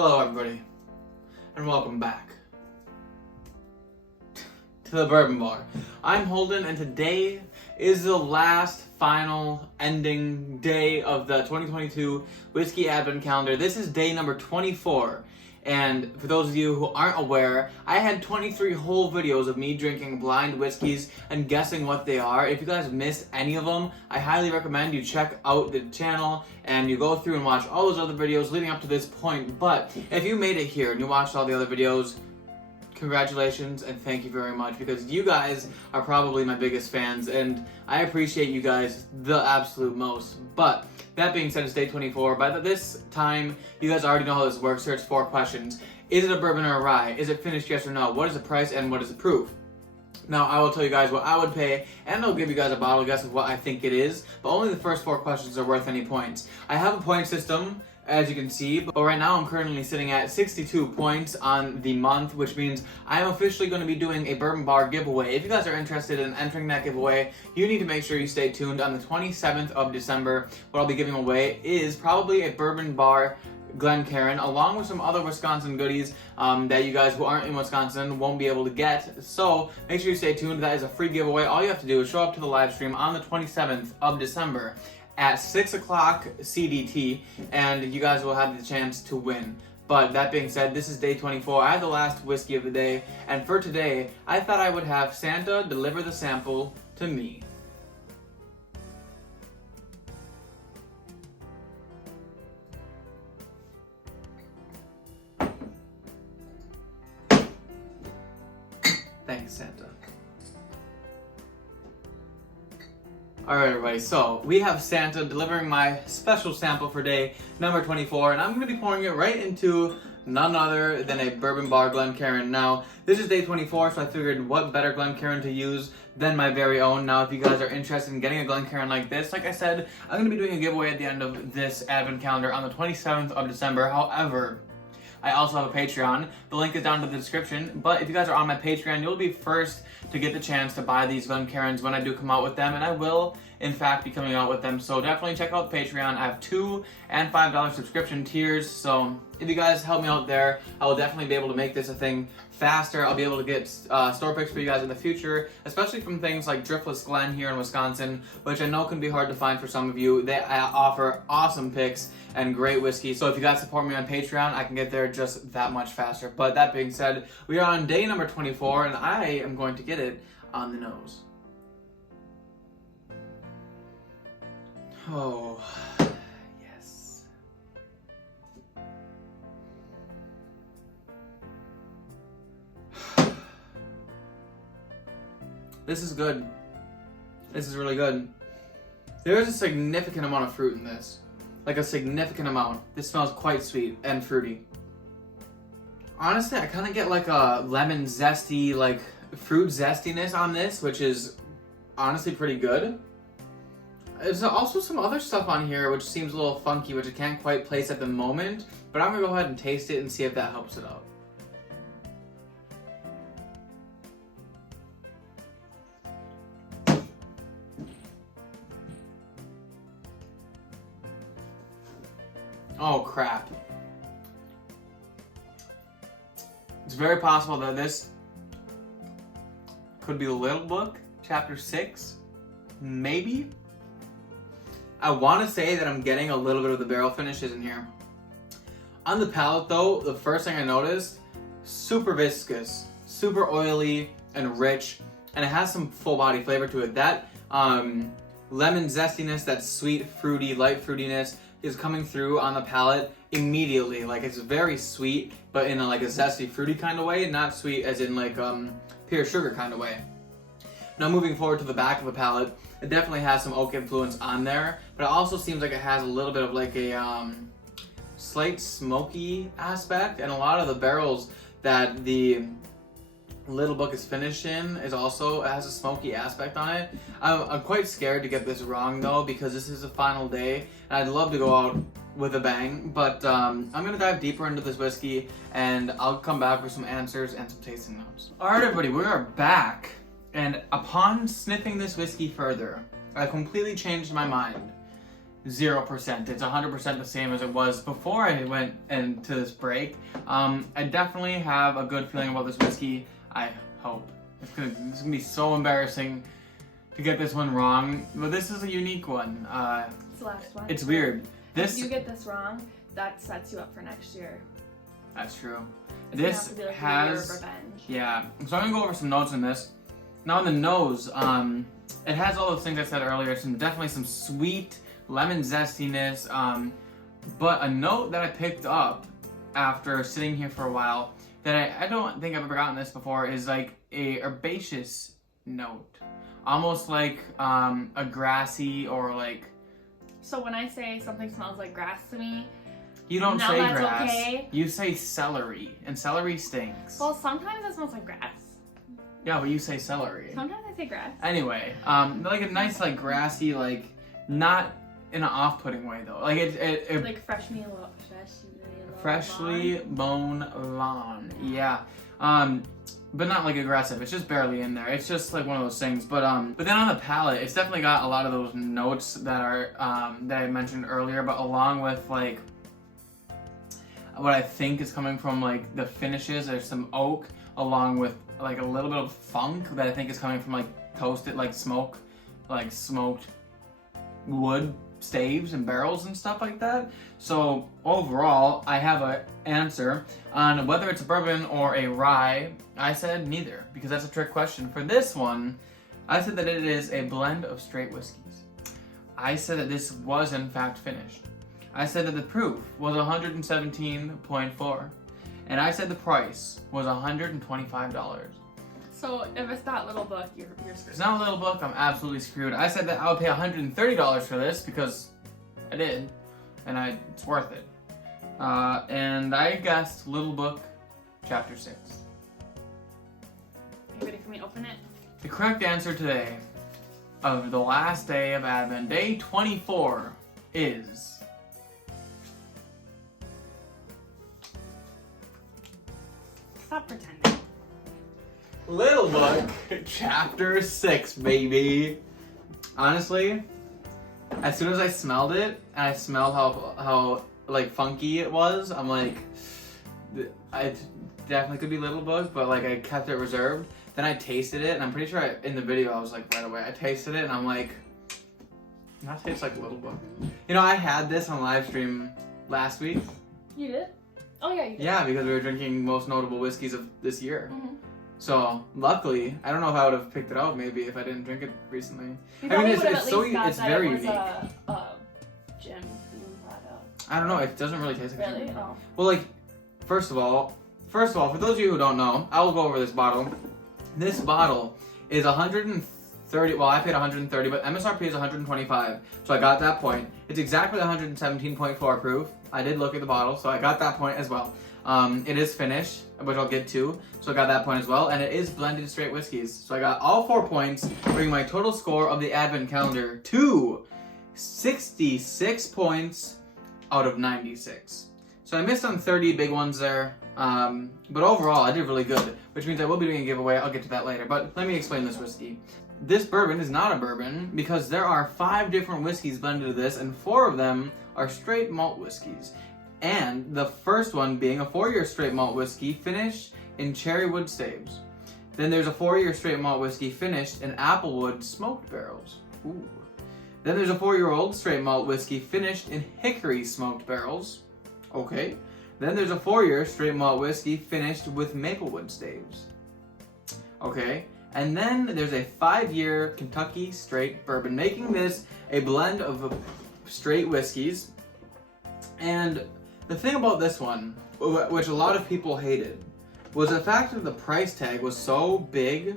Hello everybody, and welcome back to the Bourbon Bar. I'm Holden, and today is the last, final, ending day of the 2022 Whiskey Advent Calendar. This is day number 24, and for those of you who aren't aware, I had 23 whole videos of me drinking blind whiskeys and guessing what they are. If you guys missed any of them, I highly recommend you check out the channel and you go through and watch all those other videos leading up to this point. But if you made it here and you watched all the other videos, congratulations and thank you very much, because you guys are probably my biggest fans and I appreciate you guys the absolute most. But that being said, it's day 24. By this time, you guys already know how this works. There's 4 questions. Is it a bourbon or a rye? Is it finished, yes or no? What is the price and what is the proof? Now, I will tell you guys what I would pay, and I'll give you guys a bottle guess of what I think it is, but only the first 4 questions are worth any points. I have a point system, as you can see, but right now I'm currently sitting at 62 points on the month, which means I'm officially going to be doing a Bourbon Bar giveaway. If you guys are interested in entering that giveaway, you need to make sure you stay tuned. On the 27th of December, what I'll be giving away is probably a Bourbon Bar Glencairn, along with some other Wisconsin goodies that you guys who aren't in Wisconsin won't be able to get. So make sure you stay tuned. That is a free giveaway. All you have to do is show up to the live stream on the 27th of December at 6 o'clock CDT, and you guys will have the chance to win. But that being said, this is day 24. I had the last whiskey of the day, and for today, I thought I would have Santa deliver the sample to me. Thanks, Santa. Alright everybody, so we have Santa delivering my special sample for day number 24, and I'm going to be pouring it right into none other than a Bourbon Bar Glencairn. Now, this is day 24, so I figured what better Glencairn to use than my very own. Now, if you guys are interested in getting a Glencairn like this, like I said, I'm going to be doing a giveaway at the end of this Advent calendar on the 27th of December. However, I also have a Patreon. The link is down in the description. But if you guys are on my Patreon, you'll be first to get the chance to buy these Glencairns when I do come out with them. And I will, in fact, be coming out with them. So definitely check out the Patreon. I have $2 and $5 subscription tiers. So if you guys help me out there, I will definitely be able to make this a thing faster. I'll be able to get store picks for you guys in the future, especially from things like Driftless Glen here in Wisconsin, which I know can be hard to find for some of you. They offer awesome picks and great whiskey. So if you guys support me on Patreon, I can get there just that much faster. But that being said, we are on day number 24, and I am going to get it on the nose. Oh, yes. This is good. This is really good. There is a significant amount of fruit in this. Like a significant amount. This smells quite sweet and fruity. Honestly, I kind of get like a lemon zesty, like fruit zestiness on this, which is honestly pretty good. There's also some other stuff on here which seems a little funky, which I can't quite place at the moment, but I'm gonna go ahead and taste it and see if that helps it out. Oh crap. It's very possible that this could be the Little Book, chapter 6, maybe? I want to say that I'm getting a little bit of the barrel finishes in here. On the palate though, the first thing I noticed, super viscous, super oily and rich, and it has some full body flavor to it. That lemon zestiness, that sweet, fruity, light fruitiness is coming through on the palate immediately. Like it's very sweet, but in like a zesty, fruity kind of way, not sweet as in like pure sugar kind of way. Now moving forward to the back of the palate, it definitely has some oak influence on there, but it also seems like it has a little bit of like a slight smoky aspect, and a lot of the barrels that the Little Book is finished in is also has a smoky aspect on it. I'm quite scared to get this wrong though, because this is the final day and I'd love to go out with a bang, but I'm gonna dive deeper into this whiskey and I'll come back with some answers and some tasting notes. Alright everybody, we are back, and upon sniffing this whiskey further, I completely changed my mind. 0%. It's 100% the same as it was before I went into this break. I definitely have a good feeling about this whiskey. I hope. It's gonna be so embarrassing to get this one wrong, but this is a unique one. It's the last one. It's weird. If you get this wrong, that sets you up for next year. That's true. It's This gonna have to be like has, a year of revenge. yeah. So I'm gonna go over some notes on this. Now on the nose, it has all those things I said earlier. Definitely some sweet lemon zestiness. But a note that I picked up after sitting here for a while that I don't think I've ever gotten this before is like a herbaceous note, almost like a grassy or like. So when I say something smells like grass to me, You don't say that's grass. Okay. You say celery, and celery stinks. Well, sometimes it smells like grass. Yeah, but you say celery. Sometimes I say grass. Anyway, like a nice like grassy, like not in an off-putting way though. Like it Like freshly mown lawn. Yeah. But not like aggressive. It's just barely in there. It's just like one of those things. But then on the palate, it's definitely got a lot of those notes that are that I mentioned earlier. But along with like what I think is coming from like the finishes, there's some oak along with like a little bit of funk that I think is coming from like toasted like smoked wood staves and barrels and stuff like that. So overall, I have an answer on whether it's a bourbon or a rye. I said neither, because that's a trick question. For this one, I said that it is a blend of straight whiskeys. I said that this was in fact finished. I said that the proof was 117.4, and I said the price was $125. So if it's that little book, you're screwed. If it's not a little book, I'm absolutely screwed. I said that I would pay $130 for this because I did, and it's worth it. And I guessed Little Book, Chapter 6. You ready for me to open it? The correct answer today of the last day of Advent, day 24, is... Stop pretending. Little Book, Chapter 6, baby. Honestly, as soon as I smelled it, and I smelled how like funky it was, I'm like, it definitely could be Little Book, but like I kept it reserved. Then I tasted it, and I'm pretty sure in the video I was like right away, I tasted it, and I'm like, that tastes like Little Book. You know, I had this on live stream last week. You did? Oh yeah, you did. Yeah, because we were drinking most notable whiskeys of this year. Mm-hmm. So luckily, I don't know if I would have picked it out maybe if I didn't drink it recently. You I mean, probably it's so it's very unique. Jim I don't know. It doesn't really taste like Really? gin. Oh. Well, like first of all, for those of you who don't know, I will go over this bottle. This bottle is 130. Well, I paid 130, but MSRP is 125. So I got that point. It's exactly 117.4 proof. I did look at the bottle, so I got that point as well. It is finished, which I'll get to, so I got that point as well, and it is blended straight whiskeys. So I got all 4 points, bringing my total score of the Advent calendar to 66 points out of 96. So I missed on 30 big ones there, but overall I did really good, which means I will be doing a giveaway. I'll get to that later, but let me explain this whiskey. This bourbon is not a bourbon because there are 5 different whiskeys blended to this, and 4 of them are straight malt whiskeys. And the first one being a 4-year straight malt whiskey finished in cherry wood staves. Then there's a 4-year straight malt whiskey finished in applewood smoked barrels. Ooh. Then there's a 4-year-old straight malt whiskey finished in hickory smoked barrels. Okay. Then there's a 4-year straight malt whiskey finished with maplewood staves. Okay. And then there's a 5-year Kentucky straight bourbon, making this a blend of straight whiskeys. And the thing about this one, which a lot of people hated, was the fact that the price tag was so big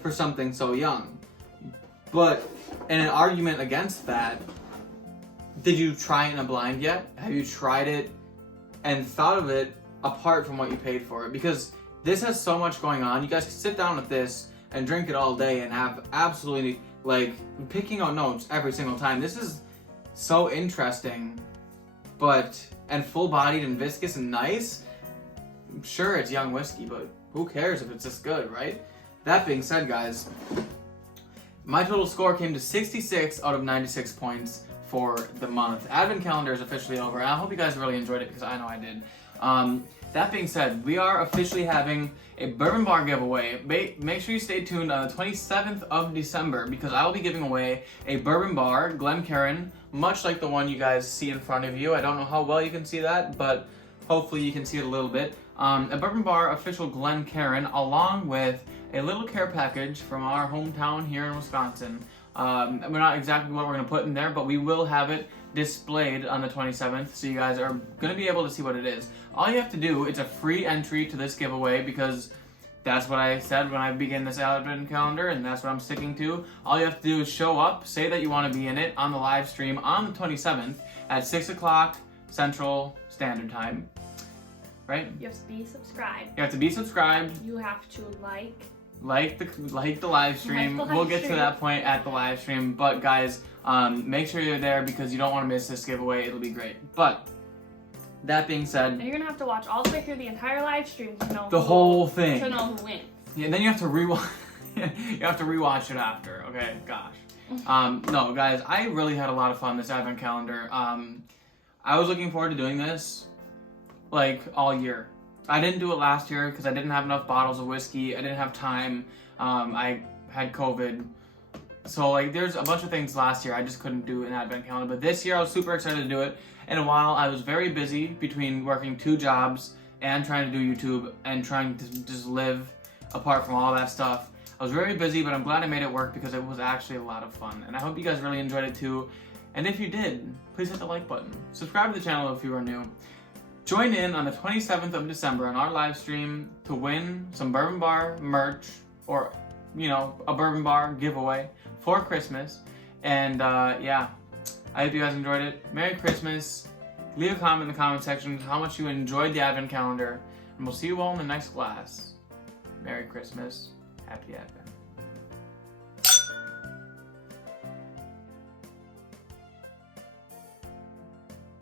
for something so young. But in an argument against that, did you try it in a blind yet? Have you tried it and thought of it apart from what you paid for it? Because this has so much going on. You guys can sit down with this and drink it all day and have absolutely, like, picking out notes every single time. This is so interesting, and full-bodied and viscous and nice. Sure, it's young whiskey, but who cares if it's this good, right? That being said, guys, my total score came to 66 out of 96 points for the month. Advent calendar is officially over, and I hope you guys really enjoyed it because I know I did. That being said, we are officially having a Bourbon Bar giveaway. Make sure you stay tuned on the 27th of December because I will be giving away a Bourbon Bar Glencairn, much like the one you guys see in front of you. I don't know how well you can see that, but hopefully you can see it a little bit. A Bourbon Bar official Glencairn, along with a little care package from our hometown here in Wisconsin. We're not exactly what we're going to put in there, but we will have it displayed on the 27th, so you guys are going to be able to see what it is. All you have to do, it's a free entry to this giveaway because that's what I said when I began this advent calendar, and that's what I'm sticking to. All you have to do is show up, say that you want to be in it on the live stream on the 27th at 6 o'clock Central Standard Time. Right? You have to be subscribed. You have to be subscribed. You have to like the live stream. We'll get to that point at the live stream. But guys, make sure you're there because you don't want to miss this giveaway. It'll be great. But that being said, and you're gonna have to watch all the way through the entire live stream to know whole thing. To know who wins. Yeah, and then you have to rewatch. You have to rewatch it after. Okay, gosh. No, guys, I really had a lot of fun this advent calendar. I was looking forward to doing this like all year. I didn't do it last year because I didn't have enough bottles of whiskey. I didn't have time. I had COVID. So like there's a bunch of things last year I just couldn't do an advent calendar. But this year I was super excited to do it. And while I was very busy between working 2 jobs and trying to do YouTube and trying to just live apart from all that stuff, I was very busy, but I'm glad I made it work because it was actually a lot of fun. And I hope you guys really enjoyed it too. And if you did, please hit the like button. Subscribe to the channel if you are new. Join in on the 27th of December on our live stream to win some Bourbon Bar merch or, you know, a Bourbon Bar giveaway for Christmas. And yeah, I hope you guys enjoyed it. Merry Christmas. Leave a comment in the comment section how much you enjoyed the Advent calendar. And we'll see you all in the next class. Merry Christmas. Happy Advent.